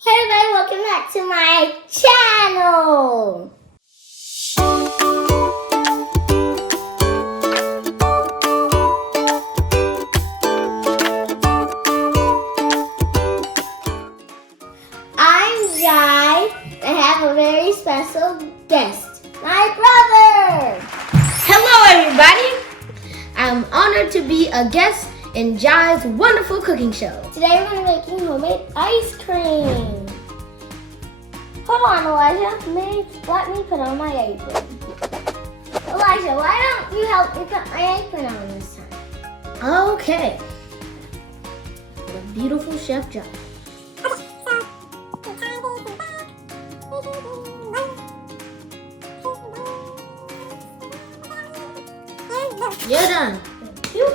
Hey everybody, welcome back to my channel. I'm Jai and I have a very special guest, my brother. Hello everybody! I'm honored to be a guest in Jai's wonderful cooking show. Today we're making homemade ice cream. Hold on, Elijah. Let me put on my apron. Elijah, why don't you help me put my apron on this time? Okay. The beautiful Chef Jai. You're done. Thank you.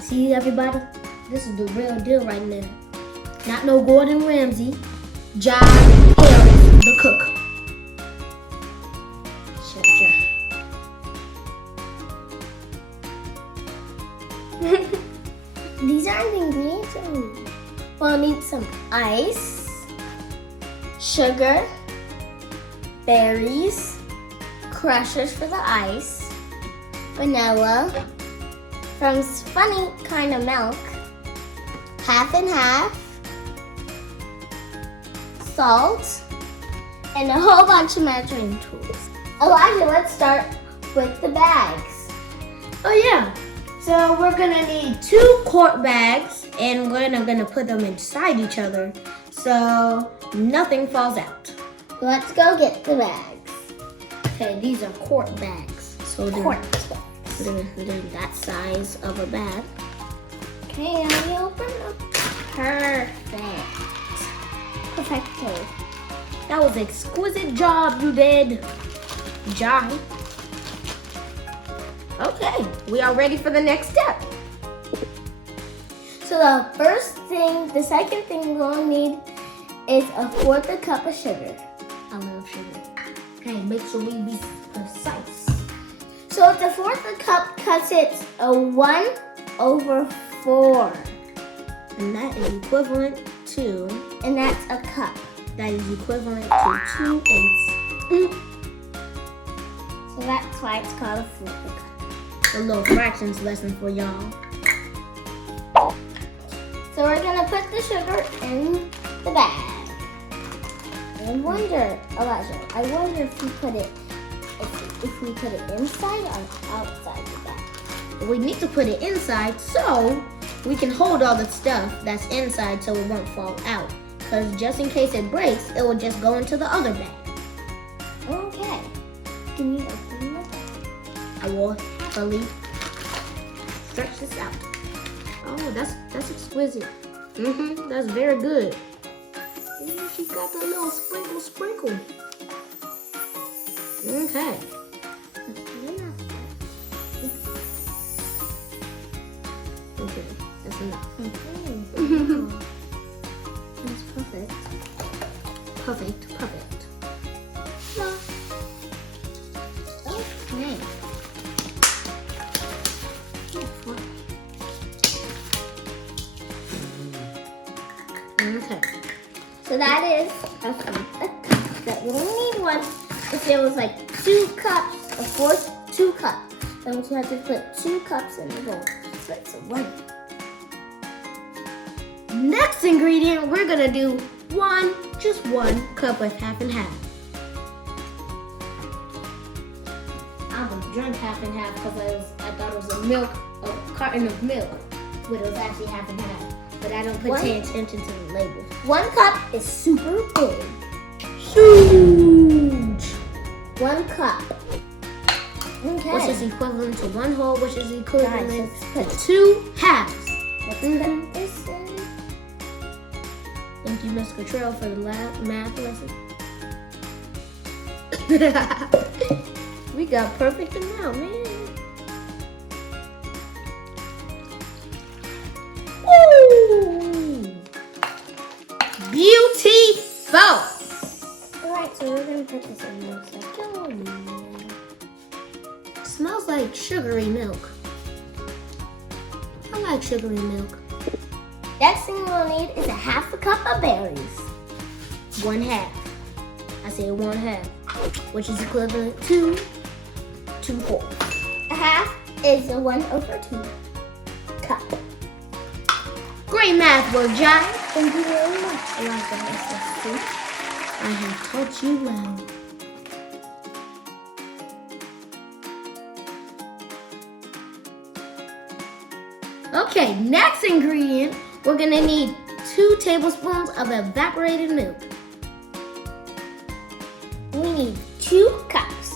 See everybody? This is the real deal right now. Not no Gordon Ramsay. Jai Harris, the cook. Chef Jai. These aren't the ingredients I need. We'll need some ice, sugar, berries, crushers for the ice, vanilla, from funny kind of milk, half and half, salt, and a whole bunch of measuring tools. Elijah, let's start with the bags. Oh yeah. So we're gonna need 2 quart bags and we're gonna put them inside each other so nothing falls out. Let's go get the bags. Okay, these are quart bags. So Quart. they're that size of a bag. Okay, now we open up. Perfect. Perfecto. That was an exquisite job you did, Jai. Okay, we are ready for the next step. So the second thing we'll need is a 1/4 cup of sugar. I love sugar. Okay, make sure we be precise. So if the 1/4 cup cuts it a 1/4, And that is equivalent to, and that's a cup. that is equivalent to 2/8. So that's why it's called a 1/4 cup. A little fractions lesson for y'all. So we're gonna put the sugar in the bag. I wonder, Elijah, if we put it inside or outside the bag. We need to put it inside so we can hold all the stuff that's inside so it won't fall out. Because just in case it breaks, it will just go into the other bag. Okay. Can you open it? I will happily stretch this out. Oh, that's exquisite. That's very good. Ooh, she got the little sprinkle. Okay. Okay, that's enough. That's perfect. Perfect. Okay. Okay. So that is a cup that we only need one. If there was like 2 cups, of course, 2 cups. Then we have to put 2 cups in the bowl. So it's a 1. Next ingredient, we're gonna do just one cup of half and half. I was drunk half and half because I thought it was a carton of milk, but it was actually half and half. But I don't pay attention to the label. 1 cup is super big. Huge. 1 cup. Okay. Which is equivalent to 1 whole, which is equivalent Guys, to 2 halves. Let's put this in. Thank you, Miss Cottrell, for the math lesson. We got perfect amount, man. Woo! Beautiful! Alright, so we're going to put this in one second. Smells like sugary milk. I like sugary milk. Next thing we'll need is a half a cup of berries. 1/2. I say 1/2, which is equivalent to 2/4. A half is a 1/2 cup. Great math work, Jai. Thank you very much. I like the rest too. I have taught you well. Okay, next ingredient, we're gonna need 2 tablespoons of evaporated milk. We need 2 cups.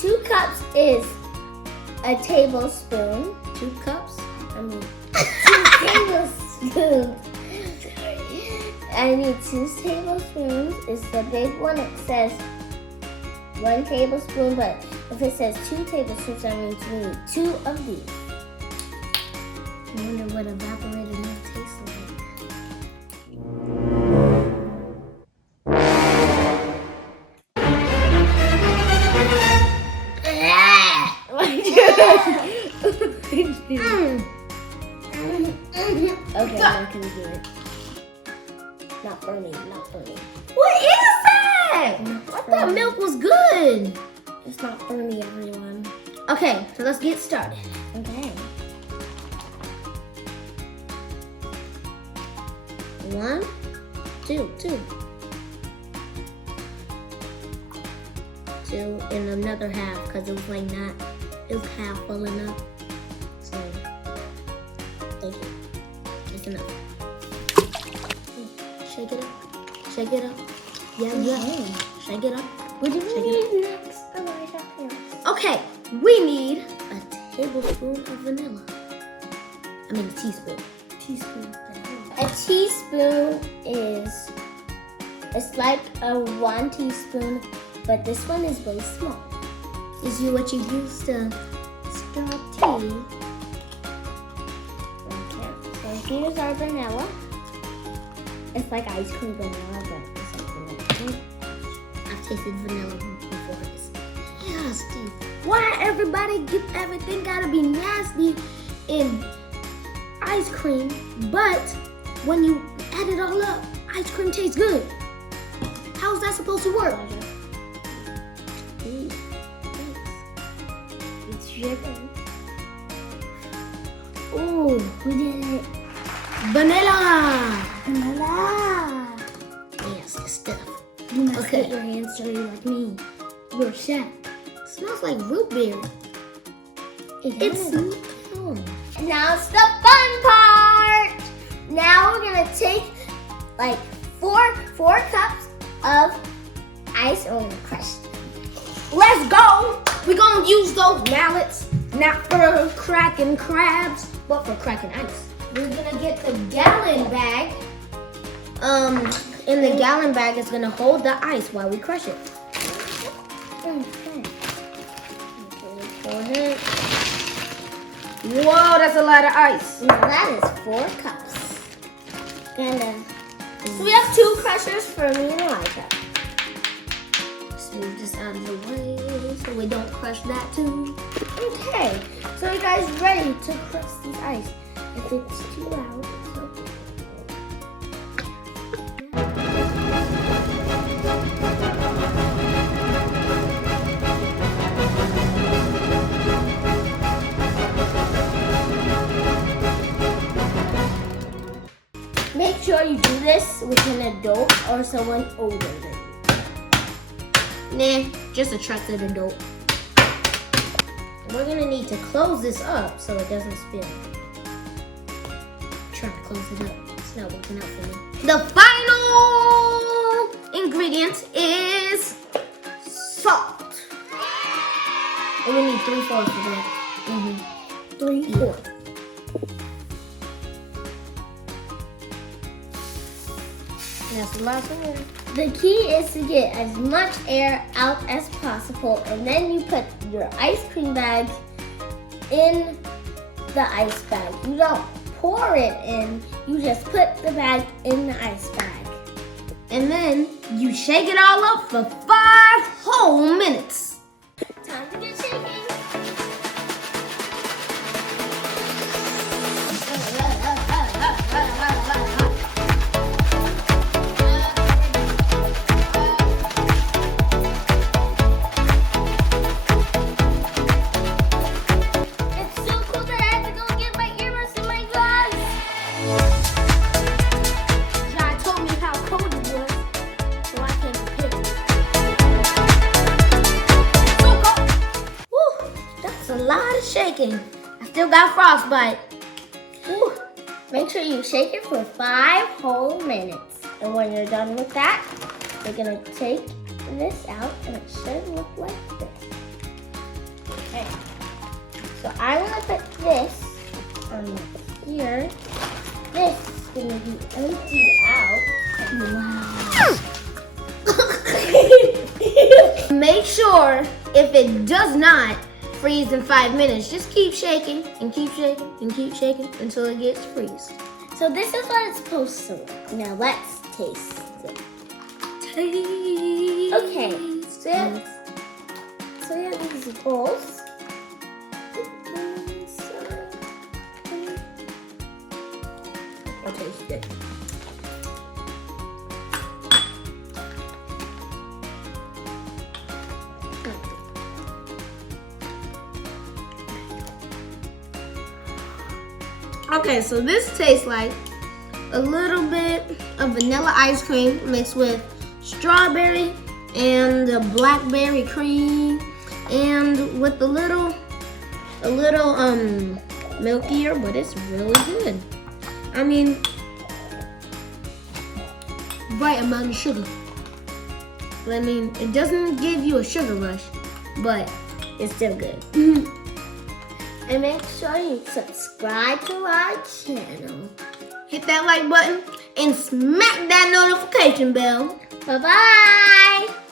2 cups is a tablespoon. 2 cups? I mean, 2 tablespoons. I need 2 tablespoons. It's the big one. It says 1 tablespoon, but if it says 2 tablespoons, that means we need 2 of these. I wonder what evaporated milk tastes like. Okay, I'm gonna do it. Not for me, not for me. What is that? I thought milk was good. It's not for me, everyone. Okay, so let's get started. Okay. 1, 2, 2. 2 and another half because it was like not, it was half filling up. So, thank you. That's enough. Shake it up. Shake it up. Yeah, yeah. Shake it up. What do Shake we it need next? Oh, I got this. Okay, we need a tablespoon of vanilla. I mean a teaspoon. Teaspoon. A teaspoon is, it's like a 1 teaspoon, but this one is way small. Is you what you use to stir up tea? Okay, so here's our vanilla. It's like ice cream vanilla, but it's like vanilla. I've tasted vanilla before. It's nasty. Why everything gotta be nasty in ice cream, but when you add it all up, ice cream tastes good? How is that supposed to work? It's sugar. Ooh, we did it. Vanilla! Vanilla. Yes, the stuff. You must Okay. get your hands dirty like me. You're a chef. Smells like root beer. It's And now it's the fun part. Now we're gonna take like four cups of ice or crushed. Let's go! We're gonna use those mallets, not for cracking crabs, but for cracking ice. We're gonna get the gallon bag. In the gallon bag is gonna hold the ice while we crush it. Okay. Go ahead. Whoa, that's a lot of ice. Now that is 4 cups. So we have 2 crushers for me and Elijah. Just move this out of the way so we don't crush that too. Okay, so you guys ready to crush this ice? If it's too loud, it's okay. Make sure you do this with an adult or someone older than you. Nah, just a trusted adult. We're gonna need to close this up so it doesn't spill. Try to close it up. It's not working out for me. The final ingredient is salt. And we need 3/4 of that. 3/4. That's the last one. The key is to get as much air out as possible, and then you put your ice cream bag in the ice bag. You don't pour it in, you just put the bag in the ice bag. And then you shake it all up for 5 whole minutes. Time to get shaking. shaking. I still got frostbite. Whew. Make sure you shake it for 5 whole minutes. And when you're done with that, you're gonna take this out and it should look like this. Okay. So I'm gonna put this on here. This is gonna be emptied out. Wow. Make sure if it does not freeze in 5 minutes, just keep shaking and keep shaking and keep shaking until it gets freeze. So this is what it's supposed to look. Now let's taste it. Okay, so we have these bowls. I'll taste it. Okay, so this tastes like a little bit of vanilla ice cream mixed with strawberry and the blackberry cream, and with a little milkier, but it's really good. I mean, right amount of sugar. I mean, it doesn't give you a sugar rush, but it's still good. And make sure you subscribe to our channel. Hit that like button and smack that notification bell. Bye-bye!